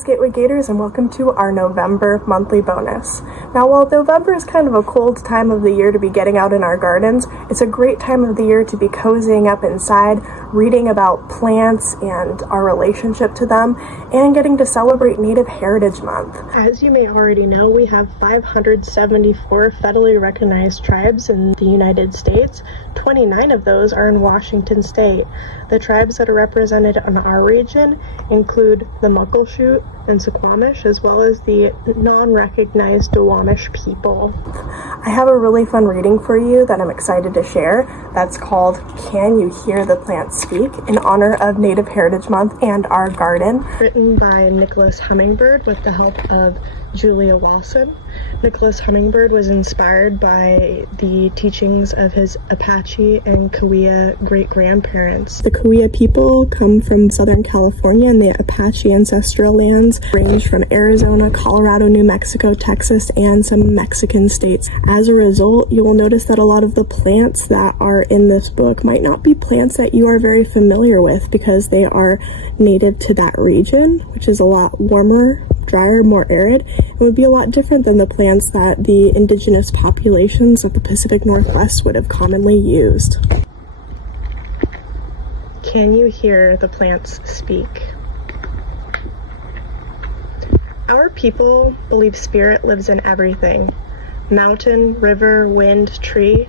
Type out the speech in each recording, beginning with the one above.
Northwest Gateway Gators, and welcome to our November monthly bonus. Now, while November is kind of a cold time of the year to be getting out in our gardens, it's a great time of the year to be cozying up inside, reading about plants and our relationship to them, and getting to celebrate Native Heritage Month. As you may already know, we have 574 federally recognized tribes in the United States. 29 of those are in Washington State. The tribes that are represented in our region include the Muckleshoot and Suquamish, as well as the non-recognized Duwamish people. I have a really fun reading for you that I'm excited to share. That's called Can You Hear the Plants Speak? In honor of Native Heritage Month and our garden. Written by Nicholas Hummingbird with the help of Julia Walson. Nicholas Hummingbird was inspired by the teachings of his Apache and Cahuilla great-grandparents. The Cahuilla people come from Southern California, and the Apache ancestral lands range from Arizona, Colorado, New Mexico, Texas, and some Mexican states. As a result, you will notice that a lot of the plants that are in this book might not be plants that you are very familiar with because they are native to that region, which is a lot warmer, drier, more arid. It would be a lot different than the plants that the indigenous populations of the Pacific Northwest would have commonly used. Can you hear the plants speak? Our people believe spirit lives in everything. Mountain, river, wind, tree.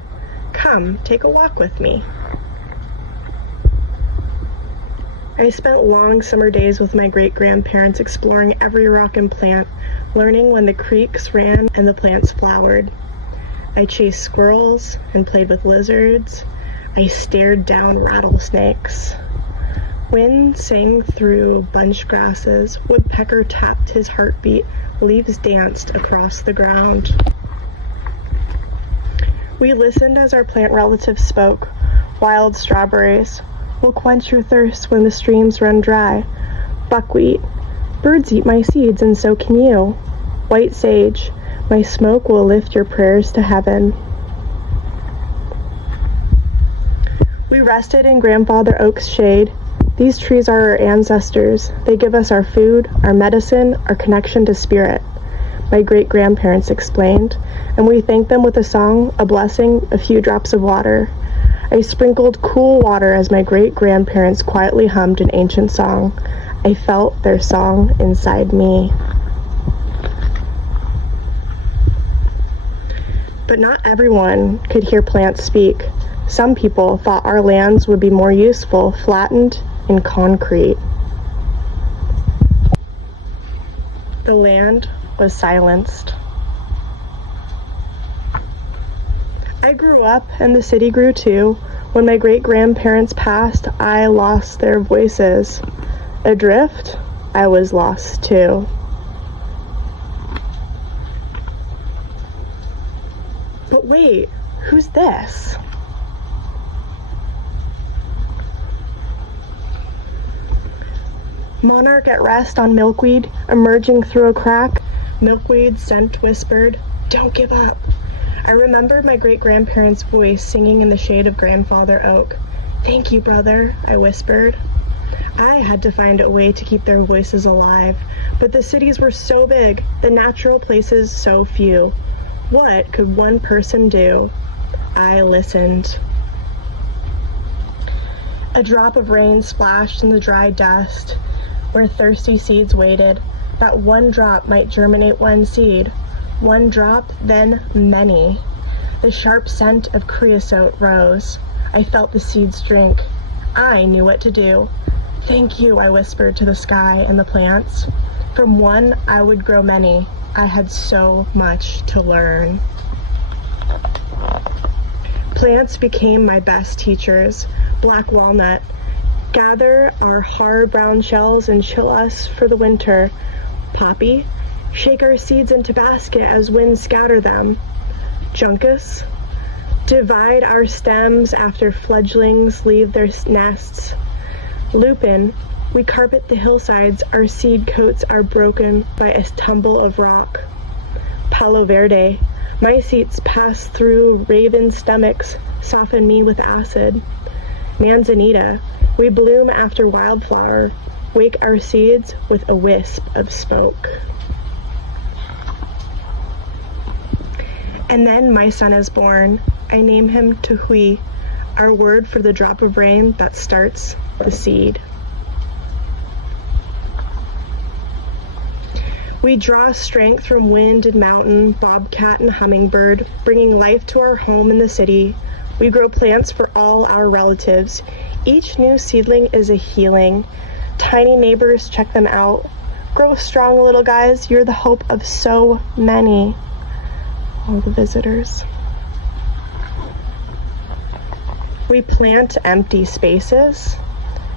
Come, take a walk with me. I spent long summer days with my great-grandparents exploring every rock and plant, learning when the creeks ran and the plants flowered. I chased squirrels and played with lizards. I stared down rattlesnakes. Wind sang through bunch grasses, woodpecker tapped his heartbeat, leaves danced across the ground. We listened as our plant relatives spoke. Wild strawberries will quench your thirst when the streams run dry. Buckwheat, birds eat my seeds and so can you. White sage, my smoke will lift your prayers to heaven. We rested in Grandfather Oak's shade. These trees are our ancestors. They give us our food, our medicine, our connection to spirit, my great-grandparents explained, and we thanked them with a song, a blessing, a few drops of water. I sprinkled cool water as my great-grandparents quietly hummed an ancient song. I felt their song inside me. But not everyone could hear plants speak. Some people thought our lands would be more useful, flattened in concrete. The land was silenced. I grew up and the city grew too. When my great-grandparents passed, I lost their voices. Adrift, I was lost too. But wait, who's this? Monarch at rest on milkweed, emerging through a crack. Milkweed scent whispered, "Don't give up." I remembered my great-grandparents' voice singing in the shade of Grandfather Oak. "Thank you, brother," I whispered. I had to find a way to keep their voices alive, but the cities were so big, the natural places so few. What could one person do? I listened. A drop of rain splashed in the dry dust, where thirsty seeds waited. That one drop might germinate one seed. One drop, then many. The sharp scent of creosote rose. I felt the seeds drink. I knew what to do. "Thank you," I whispered to the sky and the plants. From one, I would grow many. I had so much to learn. Plants became my best teachers. Black walnut. Gather our hard brown shells and chill us for the winter. Poppy. Shake our seeds into basket as winds scatter them. Juncus. Divide our stems after fledglings leave their nests. Lupin. We carpet the hillsides, our seed coats are broken by a tumble of rock. Palo Verde. My seeds pass through raven stomachs, soften me with acid. Manzanita. We bloom after wildflower. wake our seeds with a wisp of smoke. And then my son is born. I name him Tuhui, our word for the drop of rain that starts the seed. We draw strength from wind and mountain, bobcat and hummingbird, bringing life to our home in the city. We grow plants for all our relatives. Each new seedling is a healing. Tiny neighbors check them out. Grow strong, little guys. You're the hope of so many. All the visitors. We plant empty spaces.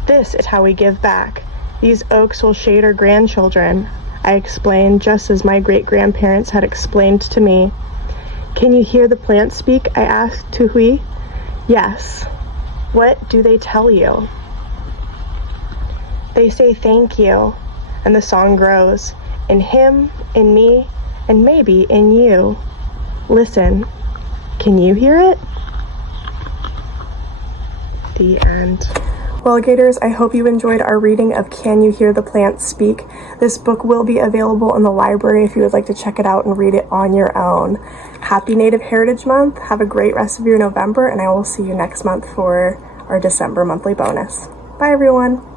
This is how we give back. These oaks will shade our grandchildren, I explained, just as my great-grandparents had explained to me. Can you hear the plants speak? I asked Tuhui. Yes. What do they tell you? They say thank you, and the song grows. In him, in me, and maybe in you. Listen, can you hear it? The end. Well, Gators, I hope you enjoyed our reading of Can You Hear the Plants Speak? This book will be available in the library if you would like to check it out and read it on your own. Happy Native Heritage Month. Have a great rest of your November, and I will see you next month for our December monthly bonus. Bye, everyone.